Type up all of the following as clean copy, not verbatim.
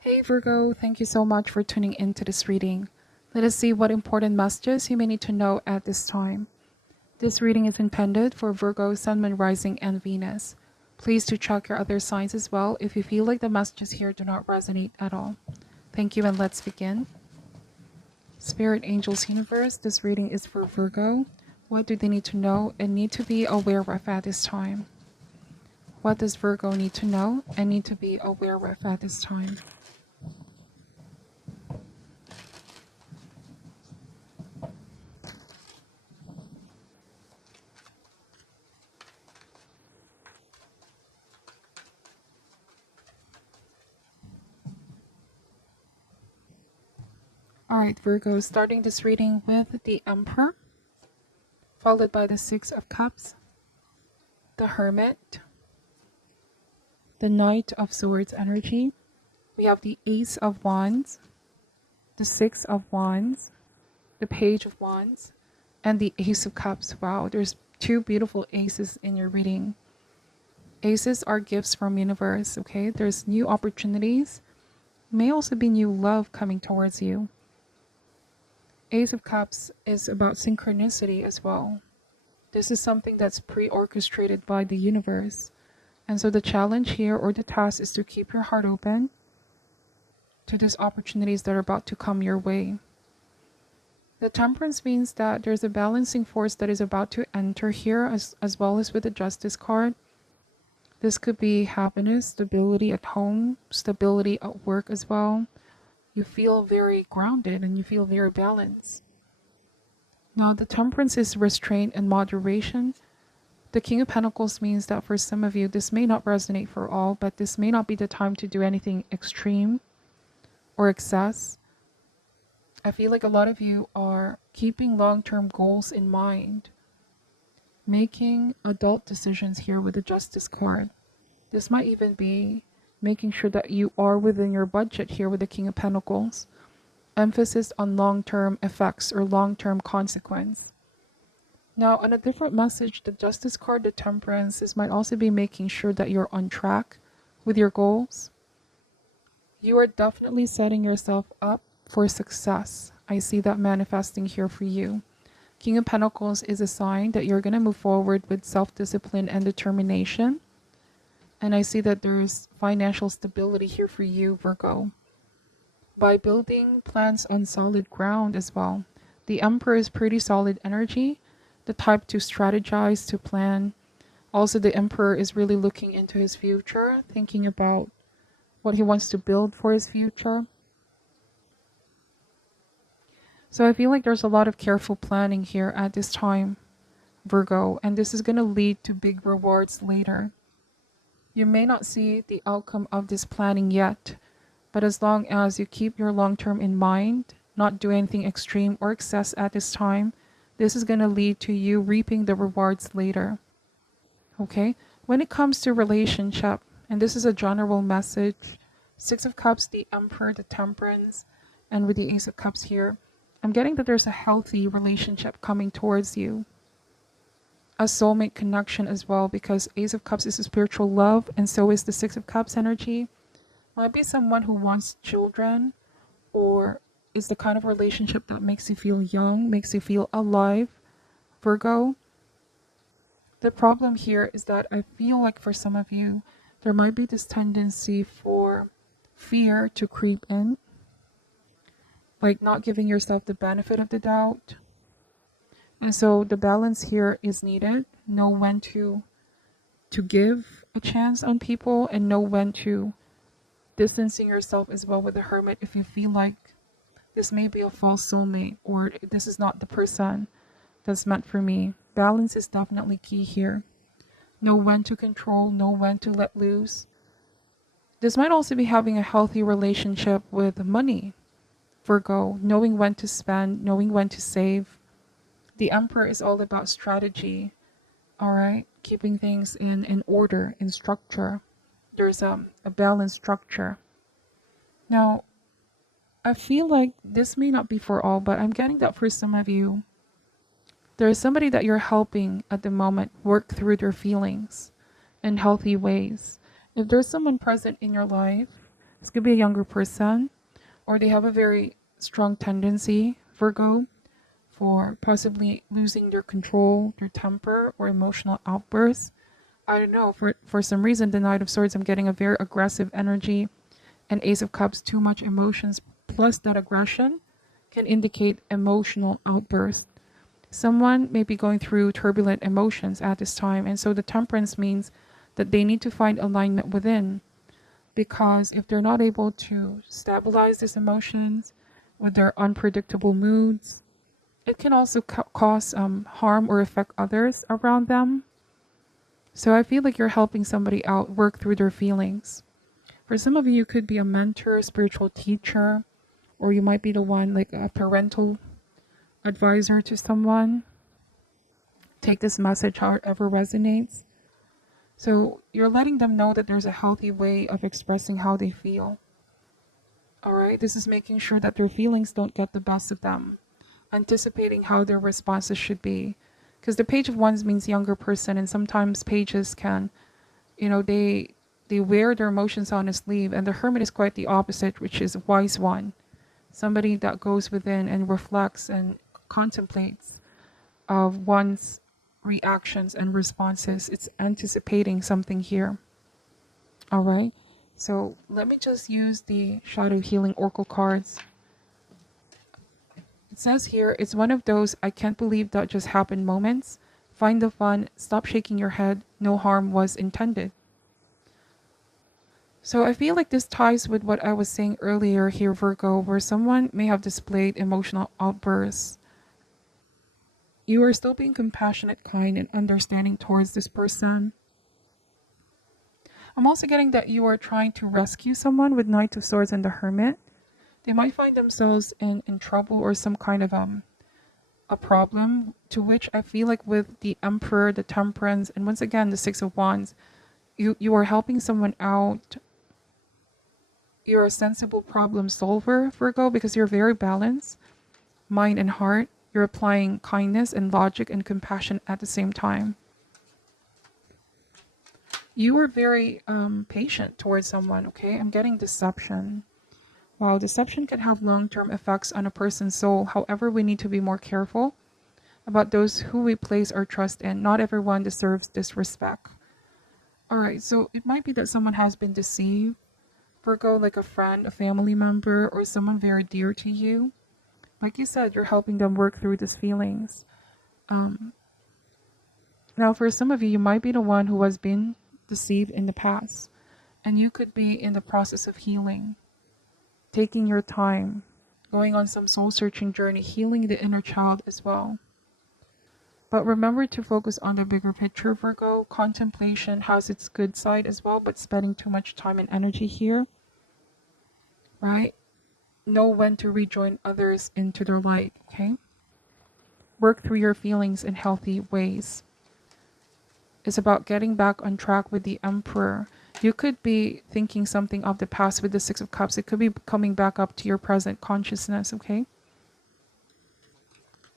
Hey Virgo, thank you so much for tuning into this reading. Let us see what important messages you may need to know at this time. This reading is intended for Virgo, Sun, Moon, Rising, and Venus. Please do check your other signs as well if you feel like the messages here do not resonate at all. Thank you, and let's begin. Spirit, Angels, Universe, this reading is for Virgo. What do they need to know and need to be aware of at this time? What does Virgo need to know and need to be aware of at this time? Alright, Virgo, starting this reading with the Emperor, followed by the Six of Cups, the Hermit, the Knight of Swords energy. We have the Ace of Wands, the Six of Wands, the Page of Wands, and the Ace of Cups. Wow, there's two beautiful aces in your reading. Aces are gifts from universe, okay? There's new opportunities. May also be new love coming towards you. Ace of Cups is about synchronicity as well. This is something that's pre-orchestrated by the universe. And so the challenge here or the task is to keep your heart open to these opportunities that are about to come your way. The Temperance means that there's a balancing force that is about to enter here as well as with the Justice card. This could be happiness, stability at home, stability at work as well. You feel very grounded and you feel very balanced. Now, the Temperance is restraint and moderation. The King of Pentacles means that for some of you, this may not resonate for all, but this may not be the time to do anything extreme or excess. I feel like a lot of you are keeping long-term goals in mind, making adult decisions here with the Justice card. This might even be making sure that you are within your budget here with the King of Pentacles. Emphasis on long-term effects or long-term consequence. Now, on a different message, the Justice card, the Temperance, this might also be making sure that you're on track with your goals. You are definitely setting yourself up for success. I see that manifesting here for you. King of Pentacles is a sign that you're going to move forward with self-discipline and determination. And I see that there's financial stability here for you, Virgo. By building plans on solid ground as well. The Emperor is pretty solid energy, the type to strategize, to plan. Also, the Emperor is really looking into his future, thinking about what he wants to build for his future. So I feel like there's a lot of careful planning here at this time, Virgo, and this is going to lead to big rewards later. You may not see the outcome of this planning yet, but as long as you keep your long-term in mind, not do anything extreme or excess at this time, this is going to lead to you reaping the rewards later. Okay? When it comes to relationship, and this is a general message, Six of Cups, the Emperor, the Temperance, and with the Ace of Cups here, I'm getting that there's a healthy relationship coming towards you. A soulmate connection as well, because Ace of Cups is a spiritual love, and so is the Six of Cups energy. Might be someone who wants children, or is the kind of relationship that makes you feel young, makes you feel alive, Virgo. The problem here is that I feel like for some of you, there might be this tendency for fear to creep in, like not giving yourself the benefit of the doubt. And so the balance here is needed. Know when to give a chance on people, and know when to distancing yourself as well with the Hermit if you feel like this may be a false soulmate or this is not the person that's meant for me. Balance is definitely key here. Know when to control, know when to let loose. This might also be having a healthy relationship with money, Virgo, knowing when to spend, knowing when to save. The Emperor is all about strategy, all right? Keeping things in order, in structure. There's a balanced structure. Now, I feel like this may not be for all, but I'm getting that for some of you, there's somebody that you're helping at the moment work through their feelings in healthy ways. If there's someone present in your life This could be a younger person, or they have a very strong tendency, Virgo, for possibly losing their control, their temper, or emotional outbursts. I don't know, for some reason, the Knight of Swords, I'm getting a very aggressive energy, and Ace of Cups, too much emotions, plus that aggression can indicate emotional outbursts. Someone may be going through turbulent emotions at this time, and so the Temperance means that they need to find alignment within, because if they're not able to stabilize these emotions with their unpredictable moods, it can also cause harm or affect others around them. So I feel like you're helping somebody out work through their feelings. For some of you, you could be a mentor, spiritual teacher, or you might be the one like a parental advisor to someone. Take this message however resonates. So you're letting them know that there's a healthy way of expressing how they feel. All right, this is making sure that their feelings don't get the best of them, anticipating how their responses should be. Because the Page of Wands means younger person, and sometimes pages can, they wear their emotions on a sleeve, and the Hermit is quite the opposite, which is a wise one. Somebody that goes within and reflects and contemplates of one's reactions and responses. It's anticipating something here. All right. So let me just use the Shadow Healing Oracle cards. It says here, it's one of those I can't believe that just happened moments. Find the fun. Stop shaking your head. No harm was intended. So I feel like this ties with what I was saying earlier here, Virgo, where someone may have displayed emotional outbursts. You are still being compassionate, kind, and understanding towards this person. I'm also getting that you are trying to rescue someone with Knight of Swords and the Hermit. They might find themselves in trouble or some kind of a problem, to which I feel like with the Emperor, the Temperance, and once again the Six of Wands, you are helping someone out. You're a sensible problem solver, Virgo, because you're very balanced, mind and heart. You're applying kindness and logic and compassion at the same time. You are very patient towards someone, okay? I'm getting deception. Wow, deception can have long-term effects on a person's soul. However, we need to be more careful about those who we place our trust in. Not everyone deserves disrespect. All right, so it might be that someone has been deceived, Virgo, like a friend, a family member, or someone very dear to you. Like you said, you're helping them work through these feelings. Now, for some of you, you might be the one who has been deceived in the past, and you could be in the process of healing, taking your time, going on some soul-searching journey, healing the inner child as well. But remember to focus on the bigger picture, Virgo. Contemplation has its good side as well, but spending too much time and energy here, right? Know when to rejoin others into their light, okay? Work through your feelings in healthy ways. It's about getting back on track with the Emperor. You could be thinking something of the past with the Six of Cups. It could be coming back up to your present consciousness, okay?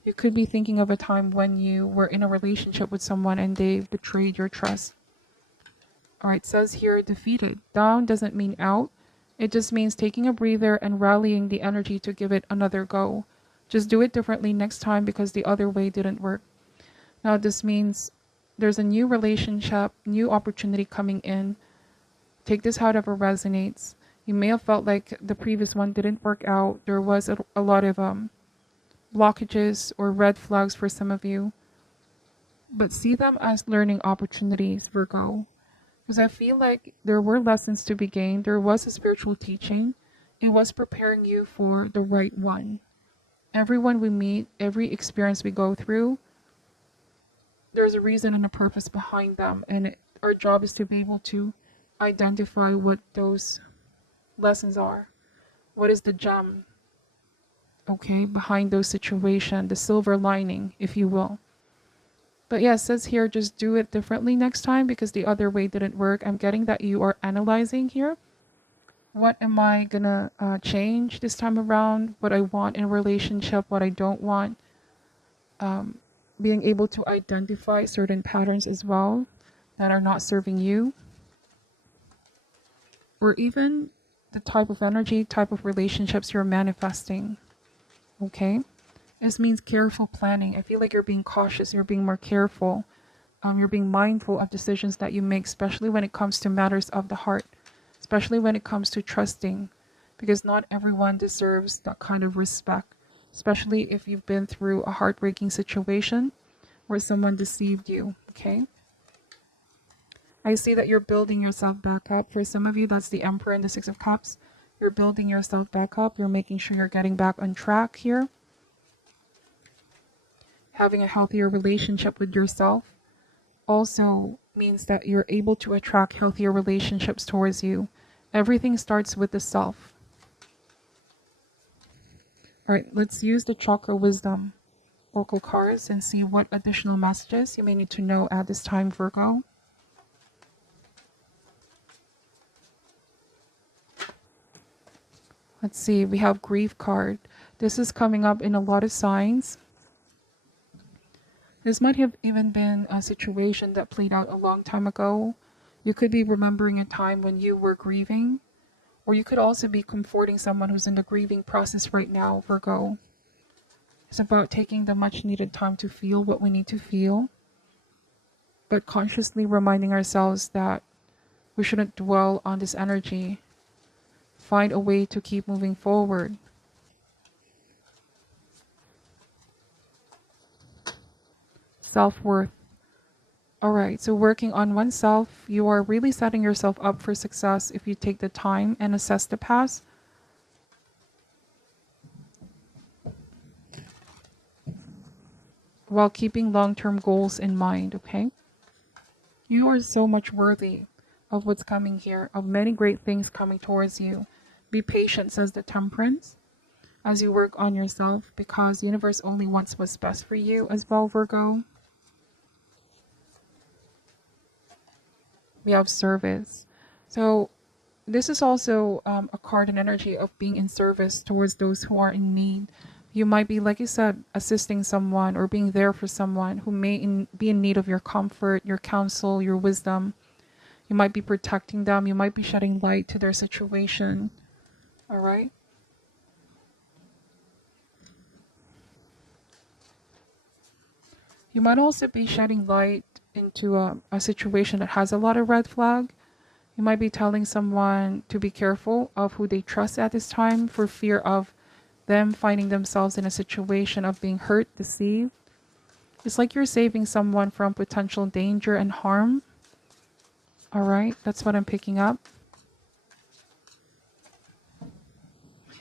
You could be thinking of a time when you were in a relationship with someone and they betrayed your trust. All right, it says here, defeated. Down doesn't mean out. It just means taking a breather and rallying the energy to give it another go. Just do it differently next time because the other way didn't work. Now, this means there's a new relationship, new opportunity coming in. Take this however resonates. You may have felt like the previous one didn't work out. There was a lot of blockages or red flags for some of you. But see them as learning opportunities, Virgo. Because I feel like there were lessons to be gained. There was a spiritual teaching. It was preparing you for the right one. Everyone we meet, every experience we go through, there's a reason and a purpose behind them. And our job is to be able to identify what those lessons are. What is the gem, okay, behind those situations, the silver lining, if you will. But yeah, it says here, just do it differently next time because the other way didn't work. I'm getting that you are analyzing here. What am I gonna change this time around? What I want in a relationship, what I don't want. Being able to identify certain patterns as well that are not serving you. Or even the type of energy, type of relationships you're manifesting. Okay? This means careful planning. I feel like you're being cautious, you're being more careful. You're being mindful of decisions that you make, especially when it comes to matters of the heart, especially when it comes to trusting, because not everyone deserves that kind of respect, especially if you've been through a heartbreaking situation where someone deceived you, okay? I see that you're building yourself back up. For some of you, that's the Emperor and the Six of Cups. You're building yourself back up. You're making sure you're getting back on track here. Having a healthier relationship with yourself also means that you're able to attract healthier relationships towards you. Everything starts with the self. All right, let's use the Chakra Wisdom Oracle cards and see what additional messages you may need to know at this time, Virgo. Let's see, we have Grief card. This is coming up in a lot of signs. This might have even been a situation that played out a long time ago. You could be remembering a time when you were grieving, or you could also be comforting someone who's in the grieving process right now, Virgo. It's about taking the much needed time to feel what we need to feel, but consciously reminding ourselves that we shouldn't dwell on this energy. Find a way to keep moving forward. Self-worth. All right, so working on oneself, you are really setting yourself up for success if you take the time and assess the past. While keeping long-term goals in mind, okay? You are so much worthy of what's coming here, of many great things coming towards you. Be patient, says the Temperance, as you work on yourself, because the universe only wants what's best for you as well, Virgo. We have Service. So this is also a card and energy of being in service towards those who are in need. You might be, like you said, assisting someone or being there for someone who may be in need of your comfort, your counsel, your wisdom. You might be protecting them. You might be shedding light to their situation. All right? You might also be shedding light into a situation that has a lot of red flag. You might be telling someone to be careful of who they trust at this time for fear of them finding themselves in a situation of being hurt, deceived. It's like you're saving someone from potential danger and harm. All right, that's what I'm picking up.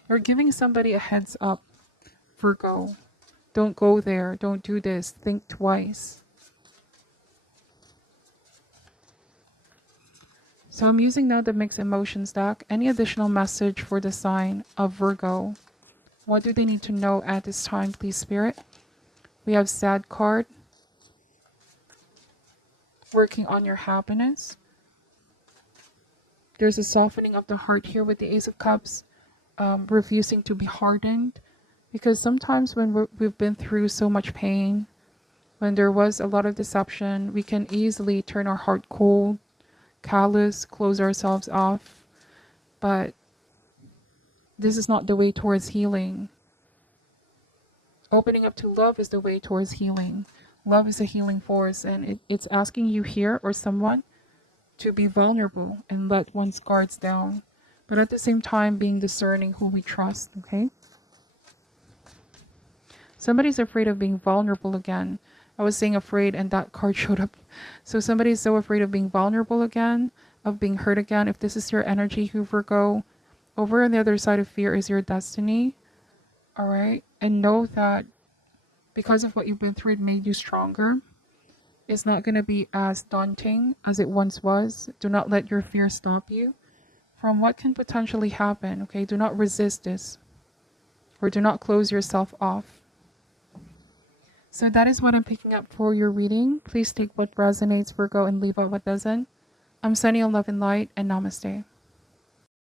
You're giving somebody a heads up, Virgo. Don't go there. Don't do this. Think twice. So I'm using now the Mixed Emotions deck. Any additional message for the sign of Virgo? What do they need to know at this time, please, Spirit? We have Sad card. Working on your happiness. There's a softening of the heart here with the Ace of Cups. Refusing to be hardened. Because sometimes when we've been through so much pain, when there was a lot of deception, we can easily turn our heart cold, callous, close ourselves off. But this is not the way towards healing. Opening up to love is the way towards healing. Love is a healing force, and it's asking you here or someone to be vulnerable and let one's guards down. But at the same time, being discerning who we trust, okay? Somebody's afraid of being vulnerable again. I was saying afraid and that card showed up. So somebody's so afraid of being vulnerable again, of being hurt again. If this is your energy, who Virgo, over on the other side of fear is your destiny. All right. And know that because of what you've been through, it made you stronger. It's not going to be as daunting as it once was. Do not let your fear stop you from what can potentially happen. Okay. Do not resist this, or do not close yourself off. So that is what I'm picking up for your reading. Please take what resonates, Virgo, and leave out what doesn't. I'm sending you love and light, and namaste.